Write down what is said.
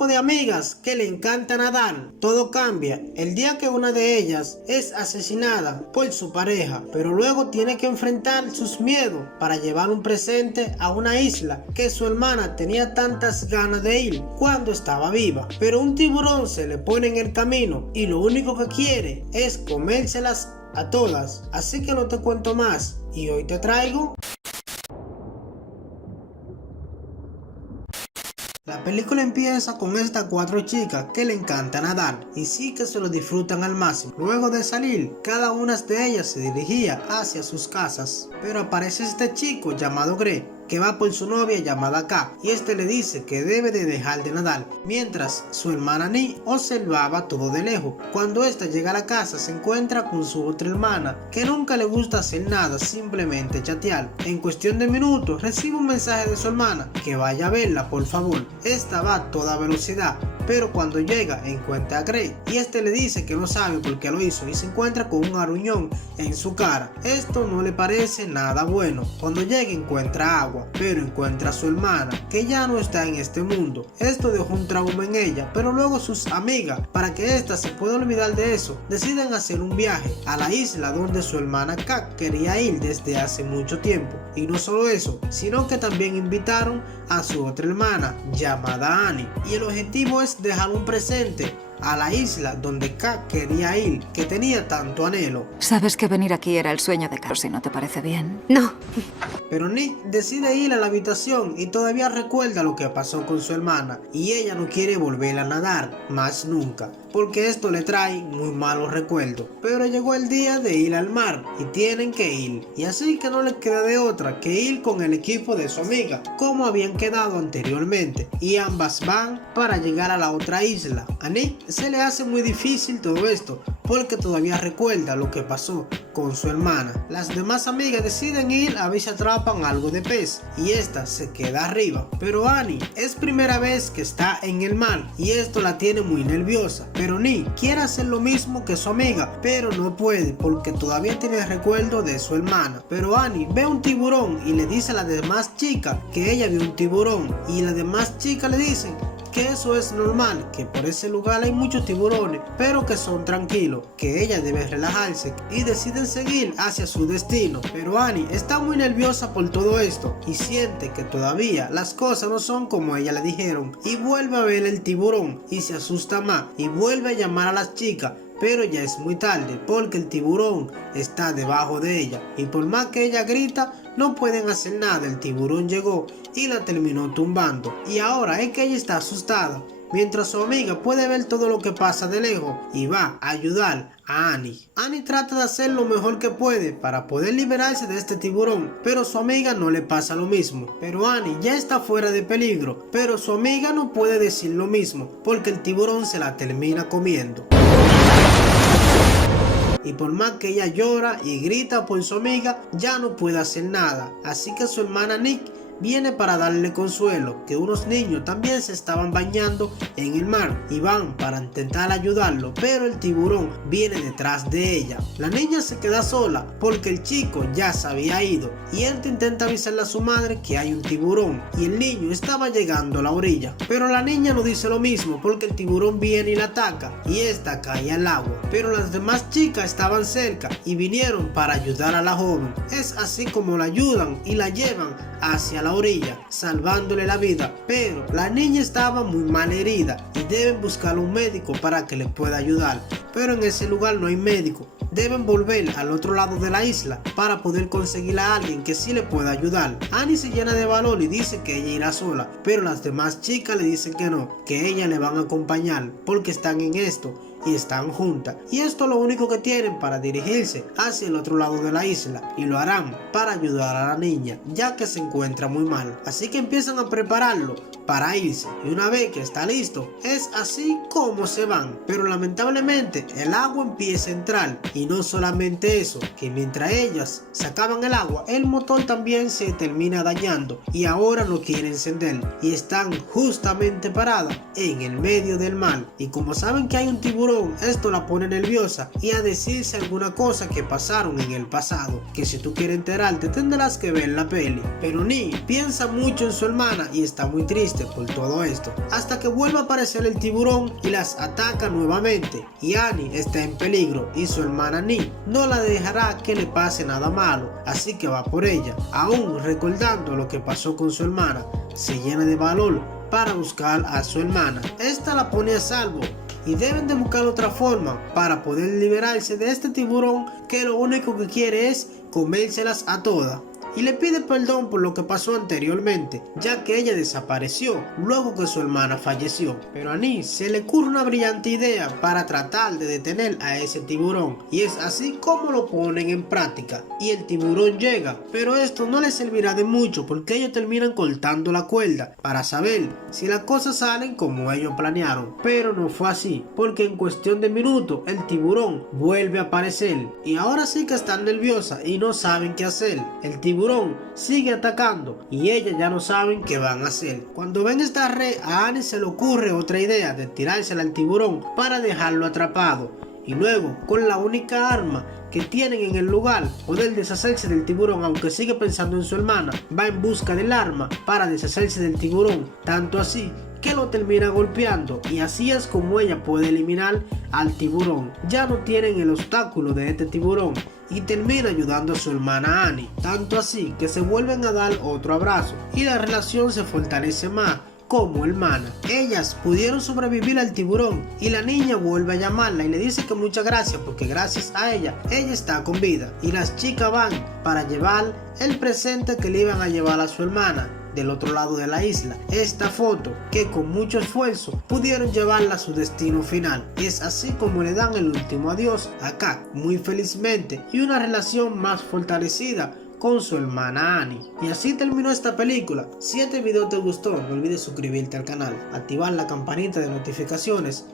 grupo de amigas que le encanta nadar. Todo cambia el día que una de ellas es asesinada por su pareja, pero luego tiene que enfrentar sus miedos para llevar un presente a una isla que su hermana tenía tantas ganas de ir cuando estaba viva. Pero un tiburón se le pone en el camino y lo único que quiere es comérselas a todas. Así que no te cuento más y hoy te traigo... La película empieza con estas 4 chicas que le encanta nadar y sí que se lo disfrutan al máximo. Luego de salir, cada una de ellas se dirigía hacia sus casas, pero aparece este chico llamado Greg que va por su novia llamada K y este le dice que debe de dejar de nadar, mientras su hermana Ni observaba todo de lejos. Cuando esta llega a la casa se encuentra con su otra hermana que nunca le gusta hacer nada, simplemente chatear. En cuestión de minutos recibe un mensaje de su hermana que vaya a verla por favor. Esta va a toda velocidad, pero cuando llega encuentra a Greg y este le dice que no sabe por qué lo hizo y se encuentra con un aruñón en su cara. Esto no le parece nada bueno. Cuando llega encuentra agua, pero encuentra a su hermana que ya no está en este mundo. Esto dejó un trauma en ella, pero luego sus amigas, para que ésta se pueda olvidar de eso, deciden hacer un viaje a la isla donde su hermana Kat quería ir desde hace mucho tiempo. Y no solo eso, sino que también invitaron a su otra hermana llamada Annie y el objetivo es dejar un presente a la isla donde Kat quería ir, que tenía tanto anhelo. Sabes que venir aquí era el sueño de Carlos, si no te parece bien. No. Pero Nick decide ir a la habitación y todavía recuerda lo que pasó con su hermana y ella no quiere volver a nadar más nunca, porque esto le trae muy malos recuerdos. Pero llegó el día de ir al mar y tienen que ir, y así que no les queda de otra que ir con el equipo de su amiga, como habían quedado anteriormente, y ambas van para llegar a la otra isla. A Nick se le hace muy difícil todo esto, porque todavía recuerda lo que pasó con su hermana. Las demás amigas deciden ir a ver si atrapan algo de pez y esta se queda arriba. Pero Annie es primera vez que está en el mar y esto la tiene muy nerviosa. Pero Nick quiere hacer lo mismo que su amiga, pero no puede porque todavía tiene el recuerdo de su hermana. Pero Annie ve un tiburón y le dice a las demás chicas que ella vio un tiburón y las demás chicas le dicen que eso es normal, que por ese lugar hay muchos tiburones, pero que son tranquilos, que ella debe relajarse y deciden seguir hacia su destino. Pero Annie está muy nerviosa por todo esto y siente que todavía las cosas no son como ella le dijeron y vuelve a ver el tiburón y se asusta más y vuelve a llamar a las chicas. Pero ya es muy tarde porque el tiburón está debajo de ella y por más que ella grita no pueden hacer nada. El tiburón llegó y la terminó tumbando y ahora es que ella está asustada, mientras su amiga puede ver todo lo que pasa de lejos y va a ayudar a Annie. Annie trata de hacer lo mejor que puede para poder liberarse de este tiburón, pero su amiga no le pasa lo mismo. Pero Annie ya está fuera de peligro, pero su amiga no puede decir lo mismo porque el tiburón se la termina comiendo. Y por más que ella llora y grita por su amiga, ya no puede hacer nada. Así que su hermana Nick viene para darle consuelo, que unos niños también se estaban bañando en el mar y van para intentar ayudarlo, pero el tiburón viene detrás de ella. La niña se queda sola porque el chico ya se había ido y él intenta avisarle a su madre que hay un tiburón y el niño estaba llegando a la orilla, pero la niña no dice lo mismo porque el tiburón viene y la ataca y esta cae al agua. Pero las demás chicas estaban cerca y vinieron para ayudar a la joven. Es así como la ayudan y la llevan hacia la orilla, salvándole la vida, pero la niña estaba muy mal herida y deben buscar un médico para que le pueda ayudar, pero en ese lugar no hay médico. Deben volver al otro lado de la isla para poder conseguir a alguien que sí le pueda ayudar. Annie se llena de valor y dice que ella irá sola, pero las demás chicas le dicen que no, que ella le van a acompañar porque están en esto y están juntas, y esto es lo único que tienen para dirigirse hacia el otro lado de la isla, y lo harán para ayudar a la niña ya que se encuentra muy mal. Así que empiezan a prepararlo para irse y una vez que está listo es así como se van. Pero lamentablemente el agua empieza a entrar y no solamente eso, que mientras ellas sacaban el agua el motor también se termina dañando y ahora no quiere encender y están justamente paradas en el medio del mar. Y como saben que hay un tiburón tiburón esto la pone nerviosa y a decirse alguna cosa que pasaron en el pasado, que si tú quieres enterarte tendrás que ver la peli. Pero Ni piensa mucho en su hermana y está muy triste por todo esto, hasta que vuelve a aparecer el tiburón y las ataca nuevamente, y Annie está en peligro y su hermana Ni no la dejará que le pase nada malo, así que va por ella. Aún recordando lo que pasó con su hermana, se llena de valor para buscar a su hermana. Esta la pone a salvo y deben de buscar otra forma para poder liberarse de este tiburón que lo único que quiere es comérselas a todas. Y le pide perdón por lo que pasó anteriormente, ya que ella desapareció luego que su hermana falleció. Pero a Ni se le ocurre una brillante idea para tratar de detener a ese tiburón, y es así como lo ponen en práctica, y el tiburón llega, pero esto no le servirá de mucho porque ellos terminan cortando la cuerda para saber si las cosas salen como ellos planearon. Pero no fue así, porque en cuestión de minutos el tiburón vuelve a aparecer, y ahora sí que están nerviosas y no saben qué hacer. El tiburón sigue atacando y ellas ya no saben qué van a hacer. Cuando ven esta red, a Annie se le ocurre otra idea de tirársela al tiburón para dejarlo atrapado, y luego con la única arma que tienen en el lugar poder deshacerse del tiburón. Aunque sigue pensando en su hermana, va en busca del arma para deshacerse del tiburón, tanto así que lo termina golpeando, y así es como ella puede eliminar al tiburón. Ya no tienen el obstáculo de este tiburón y termina ayudando a su hermana Annie, tanto así que se vuelven a dar otro abrazo y la relación se fortalece más como hermana. Ellas pudieron sobrevivir al tiburón y la niña vuelve a llamarla y le dice que muchas gracias porque gracias a ella está con vida, y las chicas van para llevar el presente que le iban a llevar a su hermana del otro lado de la isla. Esta foto que con mucho esfuerzo pudieron llevarla a su destino final, y es así como le dan el último adiós acá muy felizmente, y una relación más fortalecida con su hermana Annie. Y así terminó esta película. Si este video te gustó, no olvides suscribirte al canal, activar la campanita de notificaciones